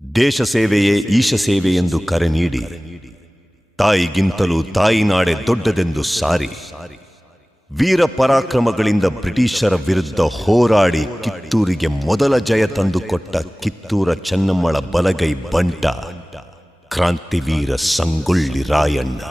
ದೇಶ ಸೇವೆಯೇ ಈಶ ಸೇವೆ ಎಂದು ಕರೆ ನೀಡಿ ತಾಯಿಗಿಂತಲೂ ತಾಯಿನಾಡೆ ದೊಡ್ಡದೆಂದು ಸಾರಿ ವೀರ ಪರಾಕ್ರಮಗಳಿಂದ ಬ್ರಿಟಿಷರ ವಿರುದ್ಧ ಹೋರಾಡಿ ಕಿತ್ತೂರಿಗೆ ಮೊದಲ ಜಯ ತಂದುಕೊಟ್ಟ ಕಿತ್ತೂರ ಚೆನ್ನಮ್ಮಳ ಬಲಗೈ ಬಂಟ ಕ್ರಾಂತಿವೀರ ಸಂಗೊಳ್ಳಿ ರಾಯಣ್ಣ.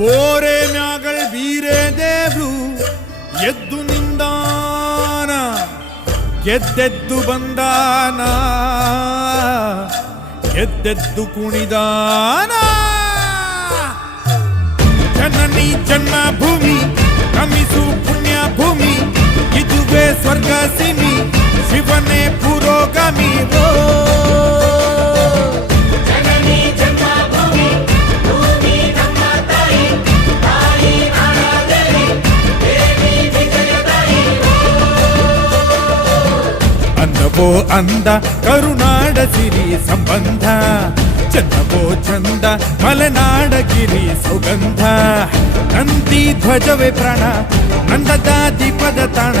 ಬೋರೆ ಮ್ಯಾಗಳ್ ವೀರೇ ದೇವ್ರು ಎದ್ದು ನಿಂದಾನ, ಗೆದ್ದೆದ್ದು ಬಂದಾನ, ಗೆದ್ದೆದ್ದು ಕುಣಿದಾನ. ಜನನಿ ಜನ್ಮಭೂಮಿ ನಮಿಸು ಪುಣ್ಯ ಭೂಮಿ, ಇದುವೇ ಸ್ವರ್ಗ ಸಿಮಿ, ಶಿವನೇ ಪುರೋಗಾಮಿ. ಅನ್ನವೋ ಅಂದ ಕರುನಾಡ ಸಿರಿ ಸಂಬಂಧ, ಚನ್ನವೋ ಚಂದ ಮಲೆನಾಡ ಗಿರಿ ಸುಗಂಧ. ನಂದಿ ಧ್ವಜವೇ ಪ್ರಾಣ, ನಂದದ ದೀಪದ ತಾಣ,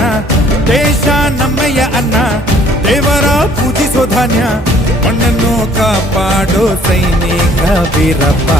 ದೇಶ ನಮ್ಮಯ್ಯ ಅನ್ನ, ದೇವರ ಪೂಜಿಸೋ ಧಾನ್ಯ, ಮಣ್ಣನ್ನು ಕಾಪಾಡೋ ಸೈನಿಕ ವೀರಪ್ಪ.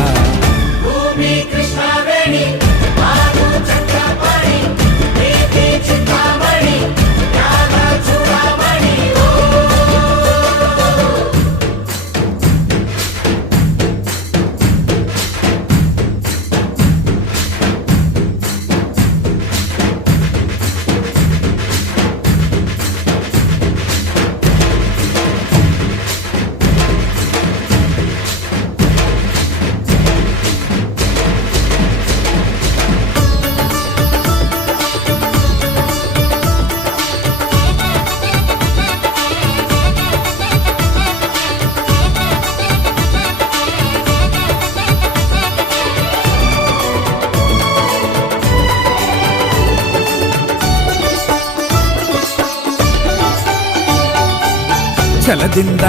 ಛಲದಿಂದ